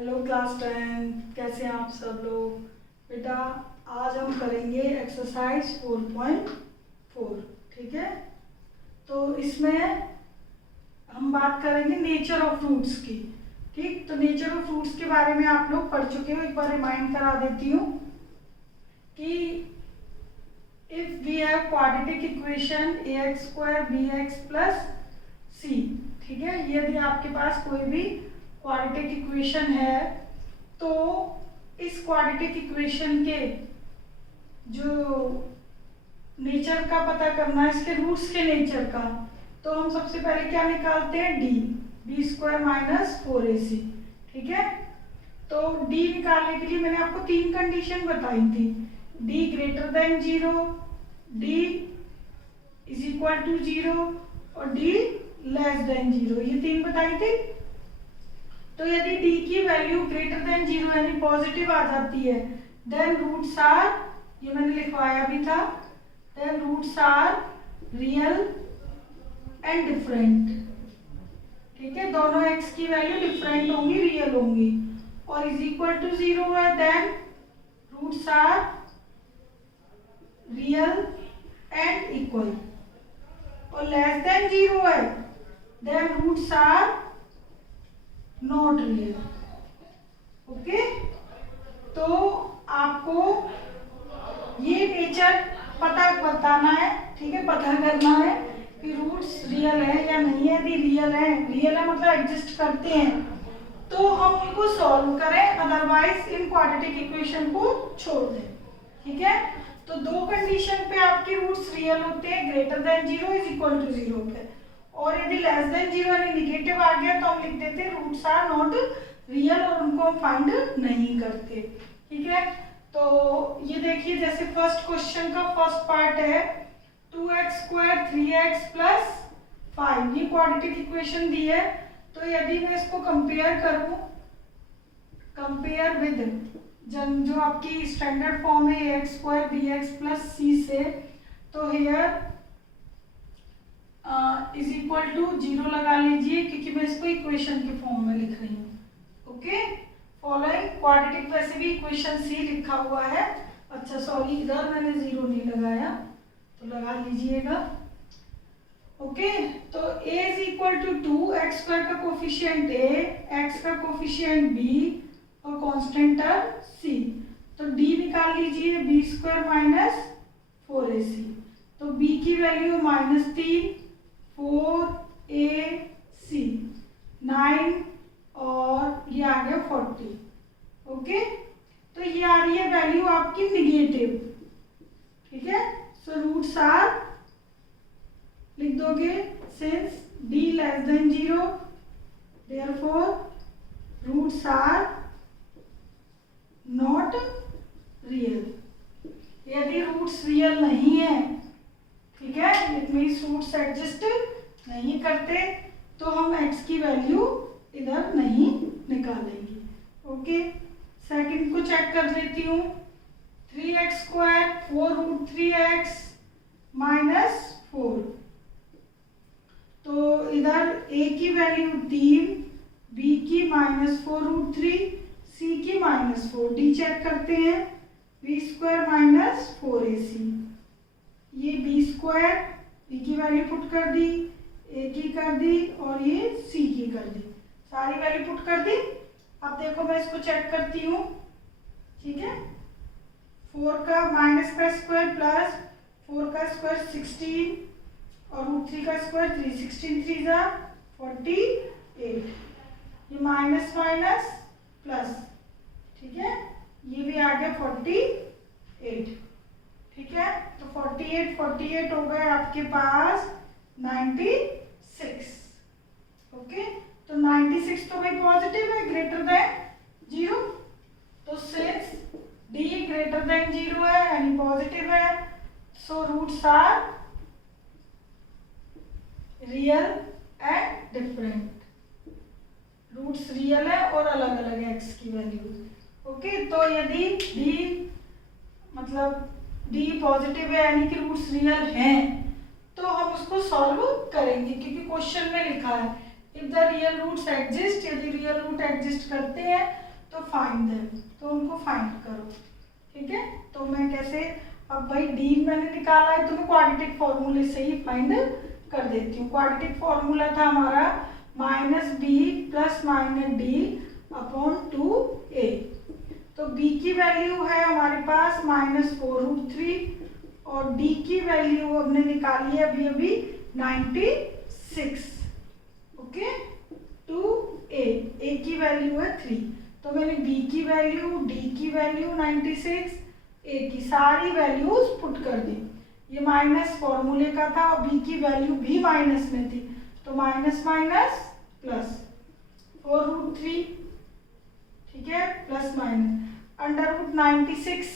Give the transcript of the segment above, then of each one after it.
Hello class 10, कैसे हैं आप सब लोग। बेटा आज हम करेंगे एक्सरसाइज 4.4। ठीक है, तो इसमें हम बात करेंगे नेचर ऑफ फ्रूट्स की। ठीक, तो नेचर ऑफ फ्रूट्स के बारे में आप लोग पढ़ चुके हो, एक बार रिमाइंड करा देती हूँ कि if we have quadratic equation ax² bx plus c। ठीक है, यदि आपके पास कोई भी क्वाड्रेटिक इक्वेशन है तो इस क्वाड्रेटिक इक्वेशन के जो नेचर का पता करना है, इसके रूट्स के नेचर का, तो हम सबसे पहले क्या निकालते हैं, b² माइनस 4ac। ठीक है, तो d निकालने के लिए मैंने आपको तीन कंडीशन बताई थी, d greater than 0, d is equal to 0 और d लेस देन 0, ये तीन बताई थी। तो यदि d की वैल्यू ग्रेटर देन 0 यानी पॉजिटिव आ जाती है, देन रूट्स आर, ये मैंने लिखवाया भी था, then roots are real and different. ठीक है, दोनों x की वैल्यू डिफरेंट होंगी, रियल होंगी, और इज इक्वल टू 0 है, then roots are real and equal, और लेस देन 0 है, then roots are not real. Okay, तो आपको ये नेचर पता बताना है। ठीक है, पता करना है कि रूट्स रियल है या नहीं है। यदि रियल है मतलब एग्जिस्ट करते हैं तो हम उनको सॉल्व करें, अदरवाइज इन क्वाड्रेटिक इक्वेशन को छोड़ दें। ठीक है, तो दो कंडीशन पे आपके रूट्स रियल होते हैं, greater than 0 is equal to 0 पे, और यदि लेस देन 0 यानी निगेटिव आ गया तो हम लिख देते हैं रूट्स आर नॉट रियल, और उनको हम फाइंड नहीं करते। ठीक है, तो ये देखिए, जैसे फर्स्ट क्वेश्चन का फर्स्ट पार्ट है 2x² 3x प्लस 5, ये क्वाड्रेटिक इक्वेशन दी है। तो यदि मैं इसको कंपेयर करूं, कंपेयर विद जो आपकी स्टैंडर्ड फॉर्म है ax² bx प्लस c से, तो हियर इज इक्वल टू 0 लगा लीजिए, क्योंकि मैं इसको इक्वेशन के फॉर्म में लिख रही हूँ। ओके, फॉलोइंग क्वाड्रेटिक, वैसे भी इक्वेशन सी लिखा हुआ है। अच्छा सॉरी, इधर मैंने 0 नहीं लगाया, तो लगा लीजिएगा। ओके, तो a is equal to 2, x² का कोफिशिएंट a, x का कोफिशिएंट b और कांस्टेंट टर्म c। तो d निकाल लीजिए, b² माइनस 4ac, तो b की वैल्यू -3, 4ac 9 और ये आ गया 40। ओके, तो ये आ रही है वैल्यू आपकी निगेटिव। ठीक है, सो रूट्स आर लिख दोगे, since d less than 0 therefore roots are not real. यदि रूट्स रियल नहीं है, ठीक है, इट मीन्स रूट्स एग्जिस्ट नहीं करते, तो हम x की वैल्यू इधर नहीं निकालेंगे। ओके, सेकंड को चेक कर लेती हूँ, 3x² 4√3x माइनस 4, तो इधर a की वैल्यू 3, b की -4√3, c की -4, d चेक करते हैं, b² माइनस 4ac, ये b² b की वैल्यू पुट कर दी, a की कर दी और ये c की कर दी, सारी वैल्यू पुट कर दी। अब देखो मैं इसको चेक करती हूँ। ठीक है, 4 का माइनस का स्क्वायर प्लस 4 का स्क्वायर 16 और √3 का स्क्वायर 3, 16 3 जा 48, ये माइनस माइनस प्लस। ठीक है, ये भी आ गया 48। ठीक है, तो 48 हो गए आपके पास 96। ओके, तो 96 तो भाई पॉजिटिव है, ग्रेटर देन 0, तो सिंस d ग्रेटर देन 0 है यानी पॉजिटिव है, so roots are real and different. Roots real है और अलग अलग है x की वैल्यू। ओके, तो यदि d मतलब d पॉजिटिव है यानी कि रूट्स रियल हैं, तो हम उसको सॉल्व करेंगे, क्योंकि क्वेश्चन में लिखा है if the real roots exist, यदि रियल रूट एग्जिस्ट करते हैं तो फाइंड देम, तो उनको फाइंड करो। ठीक है, तो मैं कैसे, अब भाई डी मैंने निकाला है तो मैं क्वाड्रेटिक फॉर्मूले से ही फाइंड कर देती हूँ। क्वाड्रेटिक फॉर्मूला था हमारा minus B plus minus D upon 2a। तो b की वैल्यू है हमारे पास -4√3 और d की वैल्यू हमने निकाली है अभी अभी 96। ओके, 2a की वैल्यू है 3, तो मैंने b की वैल्यू, d की वैल्यू 96, a की सारी वैल्यूज पुट कर दी। ये माइनस फॉर्मूले का था और b की वैल्यू भी माइनस में थी, तो माइनस माइनस प्लस 4√3, ठीक है, प्लस माइनस √96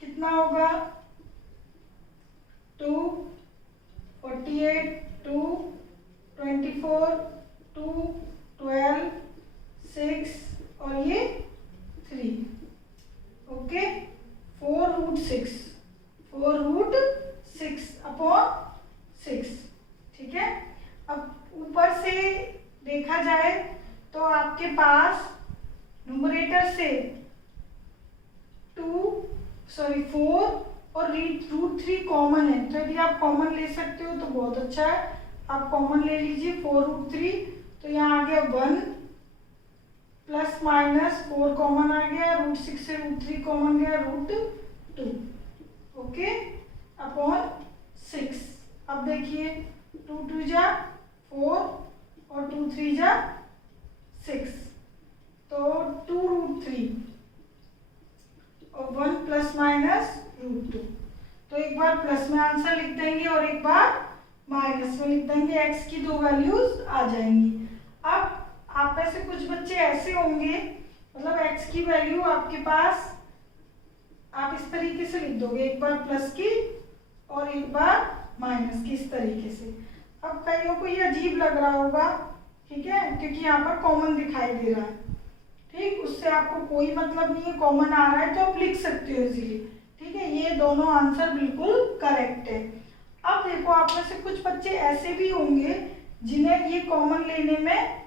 कितना होगा 2, 48, 2, 24, 2, 12, 6 और ये 3। Okay, 4√6 upon 6। ठीक है, अब ऊपर से देखा जाए तो आपके पास न्यूमरेटर से 4 और √3 कॉमन है, तो यदि आप कॉमन ले सकते हो तो बहुत अच्छा है, आप कॉमन ले लीजिए 4√3। तो यहाँ आ गया 1 प्लस माइनस 4 कॉमन आ गया, √6 से √3 कॉमन गया, √2। Okay, upon 6। अब देखिए 2 2 जा 4 और 2 3 जा 6, तो 2√3 और 1 प्लस माइनस √2। तो एक बार प्लस में आंसर लिख देंगे और एक बार माइनस में लिख देंगे, x की दो वैल्यूज आ जाएंगी। अब आप में से कुछ बच्चे ऐसे होंगे, मतलब x की वैल्यू आपके पास आप इस तरीके से लिख दोगे, एक बार प्लस की और एक बार माइनस की, इस तरीके से। अब कईयों को ये अजीब लग रहा होगा, ठीक है, क्योंकि यहाँ पर कॉमन दिखाई दे रहा है। ठीक, उससे आपको कोई मतलब नहीं है, कॉमन आ रहा है तो आप लिख सकते हो इजीली। ठीक है, ये दोनों आंसर बिल्कुल करेक्ट है। अब देखो, आप में से कुछ बच्चे ऐसे भी होंगे जिन्हें ये कॉमन लेने में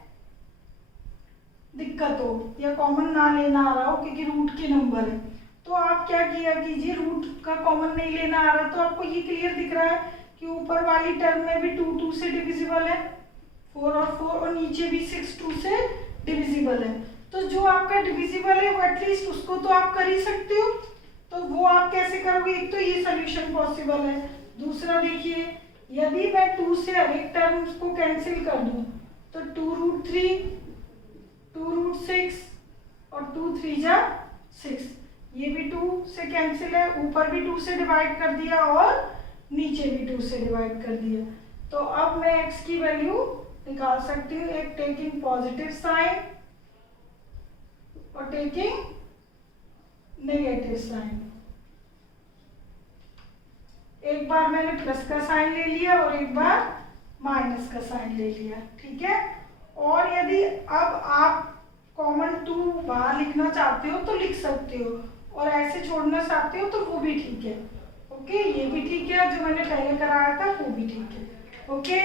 दिक्कत हो या कॉमन ना लेना आ रहा हो क्योंकि रूट के नंबर है। तो आप क्या किया कीजिए, रूट का कॉमन नहीं लेना आ रहा तो आपको ये क्लियर दिख रहा है कि ऊपर वाली टर्म में भी 2 2 से डिविजिबल है, 4 और 4, और नीचे भी 6 2 से डिविजिबल है। तो जो आपका डिविजिबल है वो एटलीस्ट उसको तो आप कर ही सकते हो। तो वो आप कैसे करोगे, एक तो ये सोल्यूशन पॉसिबल है, दूसरा देखिए यदि मैं 2 से हर एक टर्म को कैंसिल कर दूं तो 2√3, 2√6 और 2 3 जा 6, ये भी 2 से कैंसिल है, ऊपर भी 2 से डिवाइड कर दिया और नीचे भी 2 से डिवाइड कर दिया। तो अब मैं x की वैल्यू निकाल सकती हूँ, एक टेकिंग पॉजिटिव साइन और टेकिंग नेगेटिव साइन। एक बार मैंने प्लस का साइन ले लिया और एक बार माइनस का साइन ले लिया। ठीक है, और यदि अब आप कॉमन 2 बाहर लिखना चाहते हो तो लिख सकते हो, और ऐसे छोड़ना चाहते हो तो वो भी ठीक है। ओके, ये भी ठीक है, जो मैंने पहले कराया था वो भी ठीक है। ओके,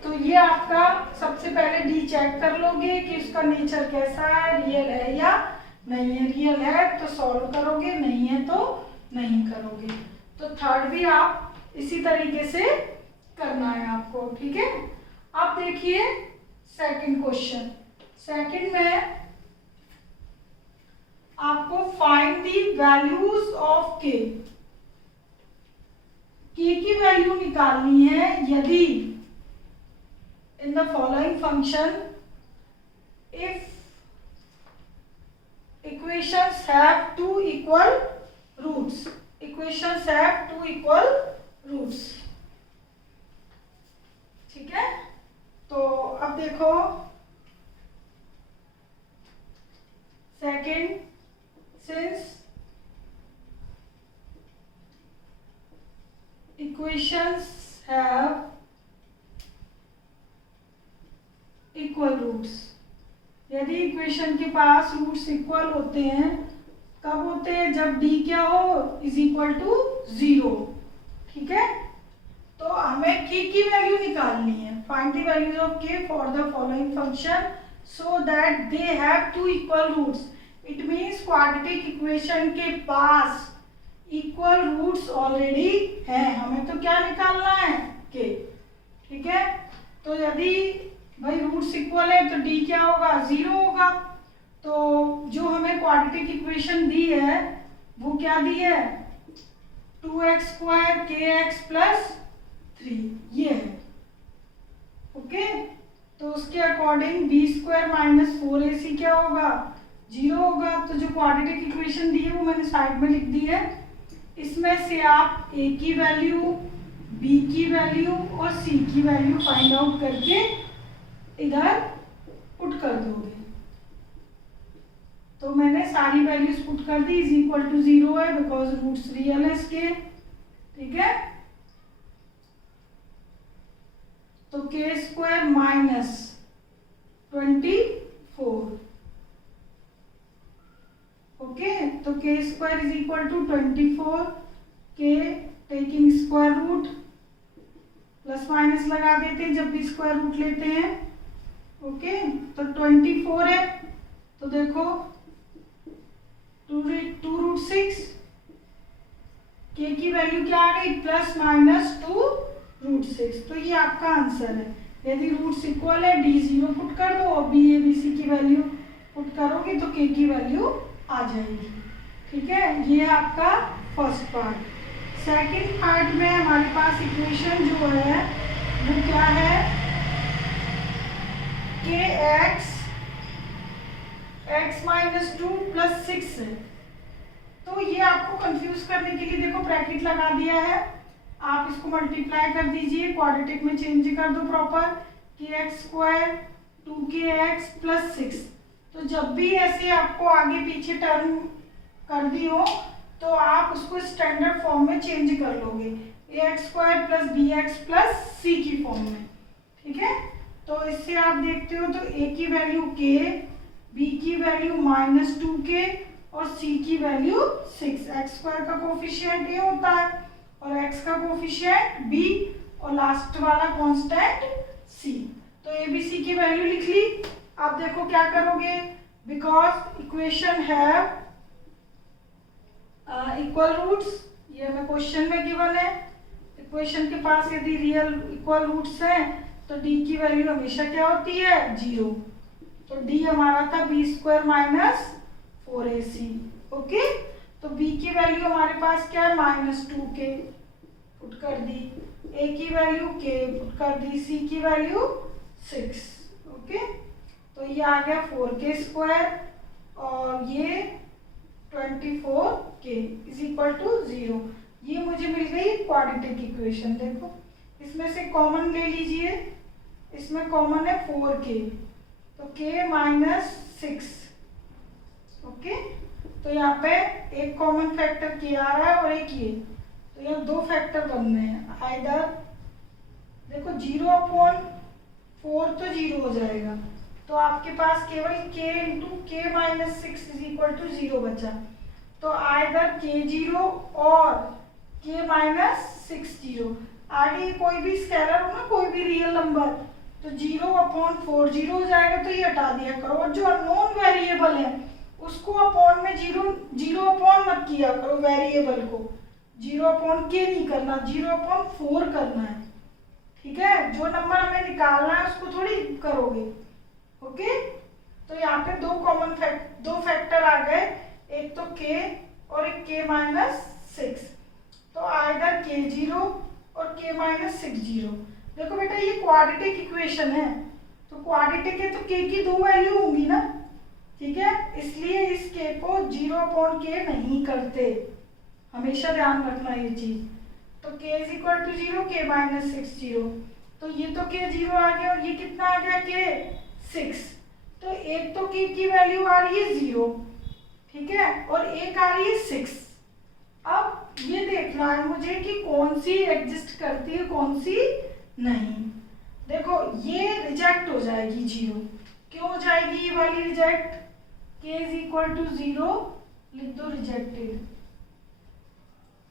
तो ये आपका सबसे पहले डी चेक कर लोगे कि इसका नेचर कैसा है, रियल है या नहीं है। रियल है तो सॉल्व करोगे, नहीं है तो नहीं करोगे। तो थर्ड भी आप इसी तरीके से करना है आपको। ठीक है, अब देखिए सेकंड क्वेश्चन। सेकंड में आपको फाइंड दी वैल्यूज ऑफ के की वैल्यू निकालनी है यदि in the following function if equations have two equal roots, equations have two equal roots। ठीक है, तो अब देखो second, since equations have equal roots, यदि इक्वेशन के पास रूट्स इक्वल होते हैं, कब होते हैं, जब d क्या हो इज इक्वल टू 0। ठीक है, तो हमें की वैल्यू निकालनी है। Find the values of k for the following function so that they have two equal roots. It means quadratic equation के पास इक्वल रूट्स ऑलरेडी है, हमें तो क्या निकालना है, के। ठीक है, तो यदि भाई रूट्स इक्वल है तो डी क्या होगा, 0 होगा। तो जो हमें क्वाड्रेटिक इक्वेशन दी है वो क्या दी है, 2x² kx + 3, ये है। ओके, तो उसके अकॉर्डिंग b² - 4ac क्या होगा, 0 होगा। तो जो क्वाड्रेटिक इक्वेशन दी है वो मैंने साइड में लिख दी है। इसमें से आप a की वैल्यू, b की वैल्यू और c की वैल्यू फाइंड आउट करके इधर पुट कर दोगे। तो मैंने सारी वैल्यूज पुट कर दी, = 0 है बिकॉज रूट्स रियल है इसके। ठीक है, तो k² - 24। ओके, तो k² = 24, k taking square root, plus minus लगा देते हैं जब भी स्क्वायर रूट लेते हैं। ओके, तो 24 है, तो देखो 2√6, k की वैल्यू क्या आ गई, ±2√6। तो ये आपका आंसर है। यदि रूट्स इक्वल है d0 पुट कर दो और b a b c की वैल्यू पुट करोगे तो k की वैल्यू आ जाएगी। ठीक है, ये आपका फर्स्ट पार्ट। सेकंड पार्ट में हमारे पास इक्वेशन जो है वो क्या है, kx x - 2 + 6 है। तो ये आपको कंफ्यूज करने के लिए देखो ब्रैकेट लगा दिया है, आप इसको मल्टीप्लाई कर दीजिए, क्वाड्रेटिक में चेंज कर दो प्रॉपर, kx² 2kx + 6। तो जब भी ऐसे आपको आगे पीछे टर्म कर दी हो तो आप उसको स्टैंडर्ड फॉर्म में चेंज कर लोगे, ax² + bx + c की फॉर्म में। ठीक है, तो इससे आप देखते हो तो a की वैल्यू k, b की वैल्यू -2k और c की वैल्यू 6। x² का कोफिशिएंट a होता है और x का कोफिशिएंट b और लास्ट वाला कांस्टेंट c। तो a b c की वैल्यू लिख ली। आप देखो क्या करोगे, because equation have equal roots, ये हमें क्वेश्चन में गिवन है। इक्वेशन के पास यदि रियल इक्वल रूट्स हैं तो d की वैल्यू हमेशा क्या होती है, 0। तो d हमारा था b² - 4ac। ओके, तो b की वैल्यू हमारे पास क्या है, -2k पुट कर दी, a की वैल्यू k पुट कर दी, c की वैल्यू 6। ओके, तो ये आ गया 4k² और ये 24k = 0। ये मुझे मिल गई क्वाड्रेटिक इक्वेशन। देखो इसमें से कॉमन ले लीजिए, इसमें कॉमन है 4k, तो k - 6। ओके, तो यहाँ पे एक कॉमन फैक्टर k आ रहा है और एक ये, तो यहाँ दो फैक्टर बनने हैं। आइदर देखो 0/4 तो 0 हो जाएगा, तो आपके पास केवल k × k - 6 = 0 बचा। तो आइदर k0 और k - 6 0। आगे कोई भी स्केलर हो ना, कोई भी रियल नंबर, तो 0/4 0 हो जाएगा, तो ये हटा दिया करो। और जो अननोन वेरिएबल है उसको अपॉन में 0 मत किया करो, वेरिएबल को 0/k नहीं करना, 0/4 करना है। ठीक है, जो नंबर हमें निकालना है उसको थोड़ी करोगे। ओके, तो यहाँ पे दो फैक्टर आ गए, एक तो k और एक k - 6। तो आएगा k0 और k - 6 0। देखो बेटा ये क्वाड्रेटिक इक्वेशन है, तो क्वाड्रेटिक है तो k की दो वैल्यू होंगी ना। ठीक है, इसलिए इस k को 0/k नहीं करते, हमेशा ध्यान रखना ये चीज। तो k = 0, k - 6 0। तो ये तो k0 आ गया और ये कितना आ गया, k 6। तो एक तो k की वैल्यू आ रही है 0, ठीक है, और एक आ रही है 6। अब ये देखना है मुझे कि कौन सी एग्जिस्ट करती है कौन सी नहीं। देखो ये रिजेक्ट हो जाएगी 0। क्यों हो जाएगी ये वाली रिजेक्ट, k = 0 लिख दो रिजेक्टेड।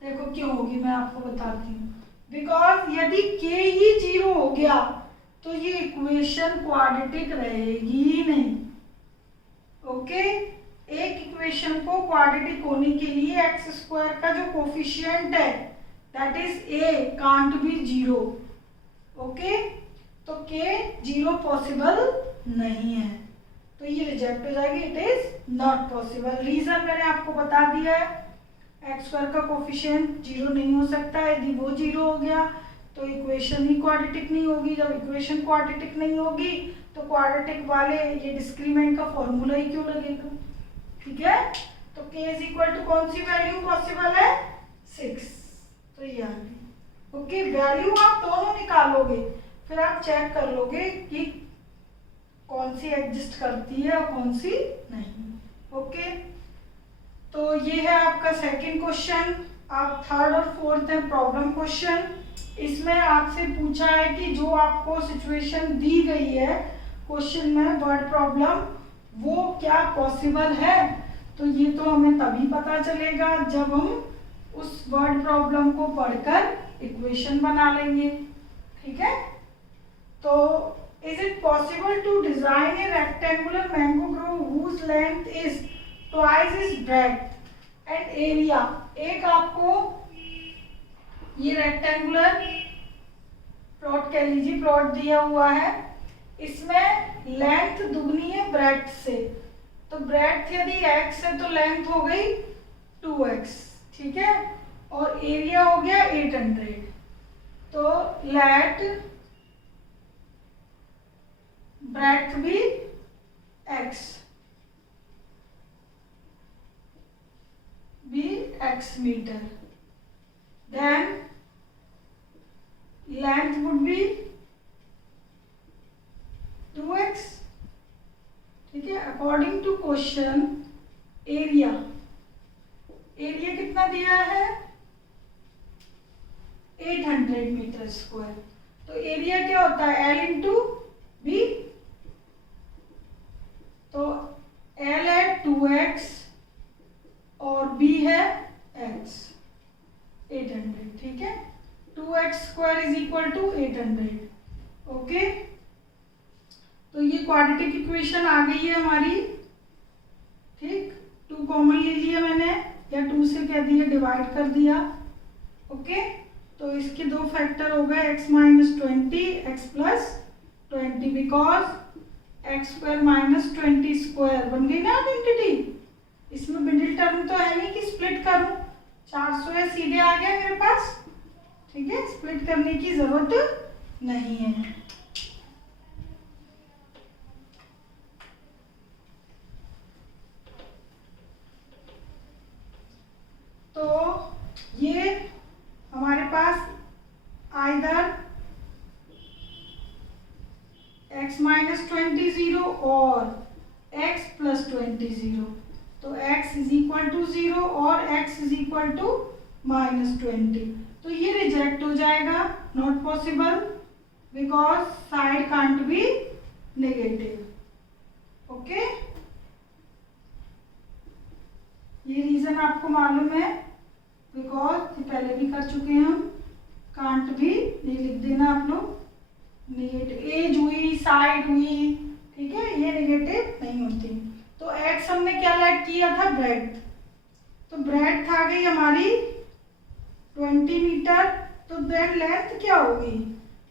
देखो क्यों होगी मैं आपको बताती हूँ। बिकॉज यदि k ही 0 हो गया तो ये इक्वेशन क्वाड्रेटिक रहेगी ही नहीं। ओके, एक इक्वेशन को क्वाड्रेटिक होने के लिए एक्स स्क्वायर का जो कोफिशिएंट है that is a can't be zero. Okay, तो के जीरो पॉसिबल नहीं है, तो ये रिजेक्ट हो जाएगी, it is not possible. Reason मैंने आपको बता दिया है, एक्स स्क्वायर का कोफिशिएंट जीरो नहीं हो सकता, यदि वो जीरो हो गया तो इक्वेशन ही क्वाड्रेटिक नहीं होगी। जब इक्वेशन क्वाड्रेटिक नहीं होगी तो क्वाड्रेटिक वाले ये डिस्क्रीमेंट का फॉर्मूला ही क्यों लगेगा। ठीक है, तो k इज इक्वल टू कौन सी वैल्यू पॉसिबल है, 6, तो ये आ गई। ओके, वैल्यू आप दोनों निकालोगे, फिर आप चेक कर लोगे कि कौन सी एग्जिस्ट करती है और कौन सी नहीं। ओके, तो ये है आपका सेकंड क्वेश्चन। आप थर्ड और फोर्थ है प्रॉब्लम क्वेश्चन। इसमें आपसे पूछा है कि जो आपको सिचुएशन दी गई है क्वेश्चन में वर्ड प्रॉब्लम, वो क्या पॉसिबल है। तो ये तो हमें तभी पता चलेगा जब हम उस वर्ड प्रॉब्लम को पढ़कर इक्वेशन बना लेंगे। ठीक है, तो is it possible to design a rectangular mango grove whose length is twice is breadth and area. एक आपको ये रेक्टेंगुलर प्लॉट कह लीजिए, प्लॉट दिया हुआ है, इसमें लेंथ दुगनी है ब्रेड्थ से, तो ब्रेड्थ यदि x है तो लेंथ हो गई 2x। ठीक है, और एरिया हो गया 800। तो लेट ब्रेड्थ भी x metre, then length would be 2x। ठीक है, अकॉर्डिंग टू क्वेश्चन एरिया कितना दिया है 800 मीटर स्क्वायर। तो एरिया क्या होता है L इंटू बी, तो L है 2x और b है x 800। ठीक है, 2x square is equal to 800। Okay, तो ये क्वाड्रेटिक इक्वेशन आ गई है हमारी। ठीक, 2 कॉमन ले लिया मैंने, या 2 से कह दिया डिवाइड कर दिया। ओके, तो इसके दो फैक्टर हो गए x minus 20 x plus 20, because x square minus 20 square बन गई ना आइडेंटिटी। इसमें मिडिल टर्म तो है नहीं कि स्प्लिट करूं, 400 है सीधे आ गया मेरे पास। ठीक है, स्प्लिट करने की जरूरत नहीं है। तो ये हमारे पास आइदर x माइनस 20 0 और x प्लस 20 0, तो x इज इक्वल टू 0 और x is equal to minus 20, तो ये रिजेक्ट हो जाएगा, not possible because side can't be negative. Okay, ये रीजन आपको मालूम है बिकॉज ये पहले भी कर चुके हैं हम। कांट भी ये लिख देना आप लोग, नेगेटिव एज हुई, साइड हुई, ठीक है, ये नेगेटिव नहीं होती। तो x हमने क्या लेट किया था ब्रेड्थ, तो ब्रेड्थ आ गई हमारी 20 मीटर, तो देन लेंथ क्या होगी,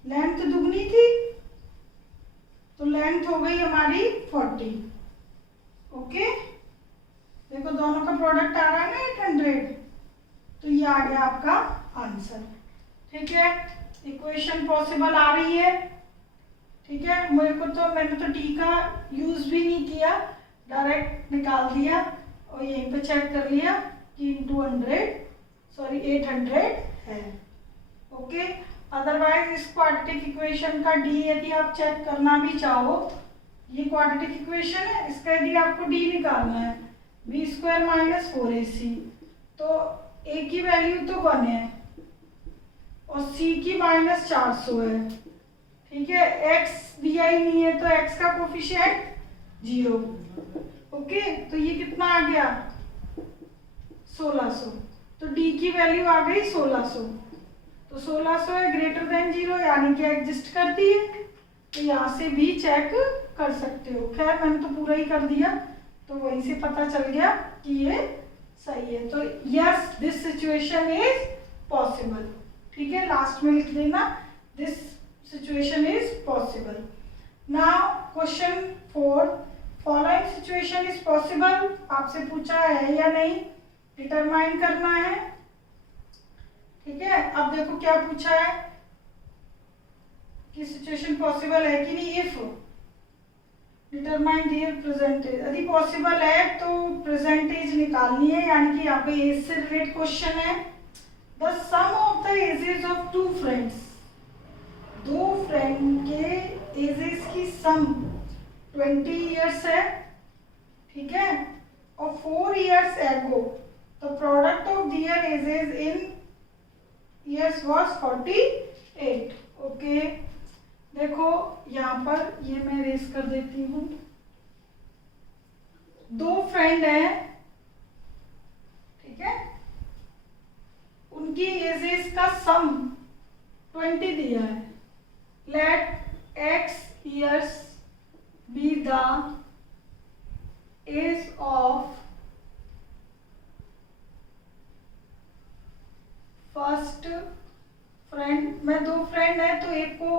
लेंथ दुगनी थी तो लेंथ हो गई हमारी 40। ओके, देखो दोनों का प्रोडक्ट आ रहा है ना 800, तो ये आ गया आपका आंसर। ठीक है, इक्वेशन पॉसिबल आ रही है। ठीक है, मैंने तो टी का यूज भी नहीं किया, डायरेक्ट निकाल दिया और यहीं पे चेक कर लिया कि 800 है। ओके, अदरवाइज इस क्वाड्रेटिक इक्वेशन का डी यदि आप चेक करना भी चाहो, ये क्वाड्रेटिक इक्वेशन है, इसका यदि आपको डी निकालना है बी स्क्वायर माइनस 4ac, तो a की वैल्यू तो 1 है और c की माइनस 400 है। ठीक है, x दिया ही नहीं है तो x का कोफिशिएंट 0। ओके, तो ये कितना आ गया 1600, तो d की वैल्यू आ गई 1600, तो 1600 है ग्रेटर देन 0 यानी कि एग्जिस्ट करती है, तो यहाँ से भी चेक कर सकते हो। खैर मैंने तो पूरा ही कर दिया, तो वहीं से पता चल गया कि ये सही है। तो yes this situation is possible. ठीक है, लास्ट में लिख देना this situation is possible. Now question 4, following situation is possible, आपसे पूछा है या नहीं, डिटरमाइन करना है। ठीक है, अब देखो क्या पूछा है कि सिचुएशन पॉसिबल है कि नहीं। इफ डिटरमाइन रियल प्रेजेंटेज, यदि पॉसिबल है तो प्रेजेंटेज निकालनी है, यानी कि यहाँ पे एज से रिलेटेड क्वेश्चन है। The sum of the ages of two friends, दो फ्रेंड के एजेस की सम 20 ईयर्स है। ठीक है, और 4 years ago the product of their ages in years was 48। Okay, देखो यहाँ पर ये मैं रेस कर देती हूँ। दो फ्रेंड हैं, ठीक है, उनकी एजेस का सम 20 दिया है। Let x years be the age of first friend. मैं दो फ्रेंड है तो एक को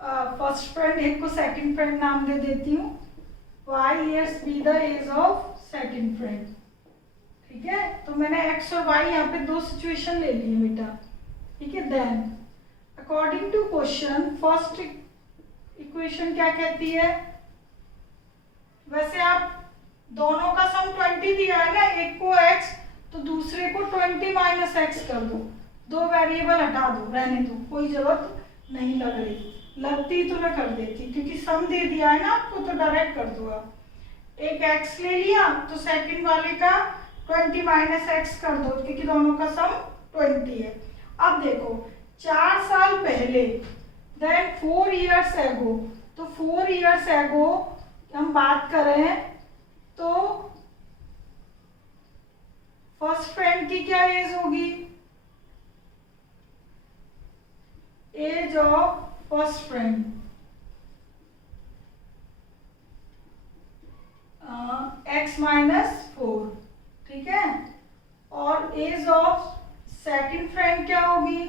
फर्स्ट फ्रेंड, एक को सेकंड फ्रेंड नाम दे देती हूँ। y years be the age of second friend. ठीक है, तो मैंने x और y यहाँ पे दो सिचुएशन ले ली है बेटा। ठीक है, then according to question first equation क्या कहती है, वैसे आप दोनों का सम 20 दिया है ना, एक को x तो दूसरे को 20 माइनस एक्स कर दो, दो वेरिएबल हटा दो, रहने दो, कोई जरूरत नहीं लग रही, लगती तो मैं कर देती, क्योंकि सम दे दिया है ना आपको तो डायरेक्ट कर दो। आप एक x ले लिया तो सेकंड वाले का 20 माइनस एक्स कर दो, क्योंकि दोनों का सम 20 है। अब देखो 4 साल पहले, देन 4 ईयर्स एगो, तो 4 ईयर्स एगो हम बात करें तो फर्स्ट फ्रेंड की क्या एज होगी, age of first friend x minus 4। ठीक है, और एज ऑफ सेकंड फ्रेंड क्या होगी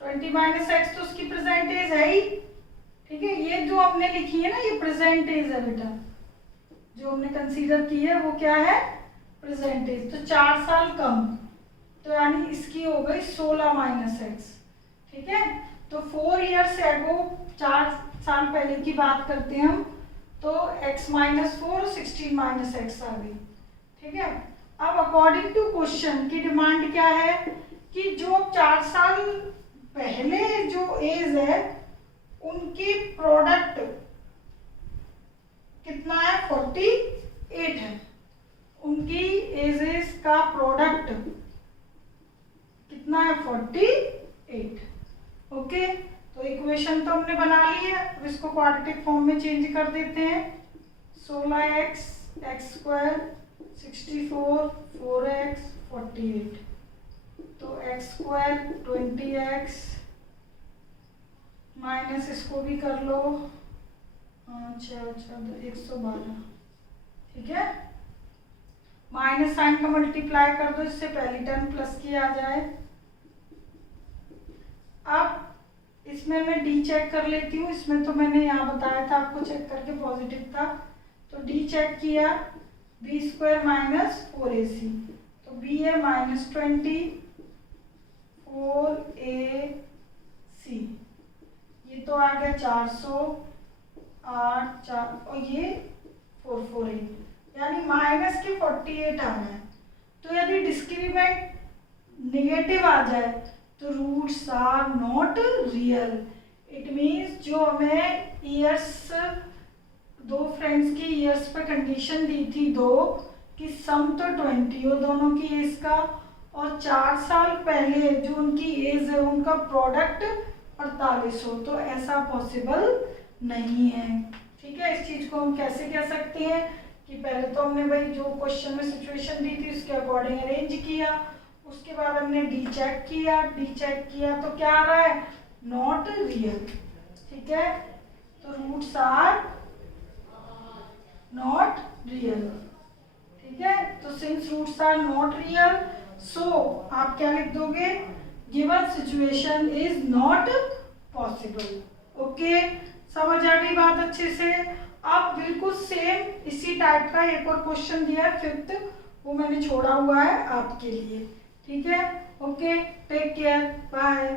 20 माइनस एक्स, तो उसकी प्रेजेंट एज है ही। ठीक है, ये जो हमने लिखी है ना ये प्रेजेंट एज है बेटा, जो हमने कंसीडर की है वो क्या है प्रेजेंट एज। तो 4 साल कम, तो यानी इसकी हो गई 16 माइनस एक्स। ठीक है, तो 4 ईयर्स एगो 4 साल पहले की बात करते हैं हम, तो x माइनस 4 16 माइनस एक्स आ गई। ठीक है, अब अकॉर्डिंग टू क्वेश्चन की डिमांड क्या है कि जो 4 साल पहले जो एज है उनकी प्रोडक्ट कितना है 48 है, उनकी एजेस का प्रोडक्ट कितना है 48। ओके, तो इक्वेशन तो हमने बना ली है, अब इसको क्वाड्रेटिक फॉर्म में चेंज कर देते हैं। 16x x स्क्वायर 64 4x 48, तो x स्क्वायर 20x माइनस इसको भी कर लो 112। ठीक है, माइनस साइन का मल्टीप्लाई कर दो, इससे पहली टर्म प्लस की आ जाए। अब इसमें मैं डी चेक कर लेती हूँ, इसमें तो मैंने यहाँ बताया था आपको चेक करके पॉजिटिव था, तो डी चेक किया बी स्क्वायर माइनस 4ac, तो बी है माइनस 20 4ac, ये तो आ गया 400 8 4 और ये 448, यानी माइनस के 48 आ रहा है। तो यदि डिस्क्रिमिनेंट नेगेटिव आ जाए तो roots are not real, it means जो हमें ईयर्स दो फ्रेंड्स की ईयर्स पे कंडीशन दी थी दो कि सम तो 20 हो दोनों की एज का, और 4 साल पहले जो उनकी एज है उनका प्रोडक्ट 48 हो, तो ऐसा पॉसिबल नहीं है। ठीक है, इस चीज को हम कैसे कह सकते हैं कि पहले तो हमने भाई जो क्वेश्चन में सिचुएशन दी थी उसके अकॉर्डिंग अरेंज किया, उसके बाद हमने डी चेक किया तो क्या आ रहा है नॉट रियल। ठीक है, तो रूट्स आर रियल। ठीक है, तो since roots are not real, so आप क्या लिख दोगे, given situation is not possible. Okay, समझ आ गई बात अच्छे से। अब बिल्कुल सेम इसी टाइप का एक और क्वेश्चन दिया है, फिफ्थ, वो मैंने छोड़ा हुआ है आपके लिए। ठीक है, ओके, टेक केयर, बाय।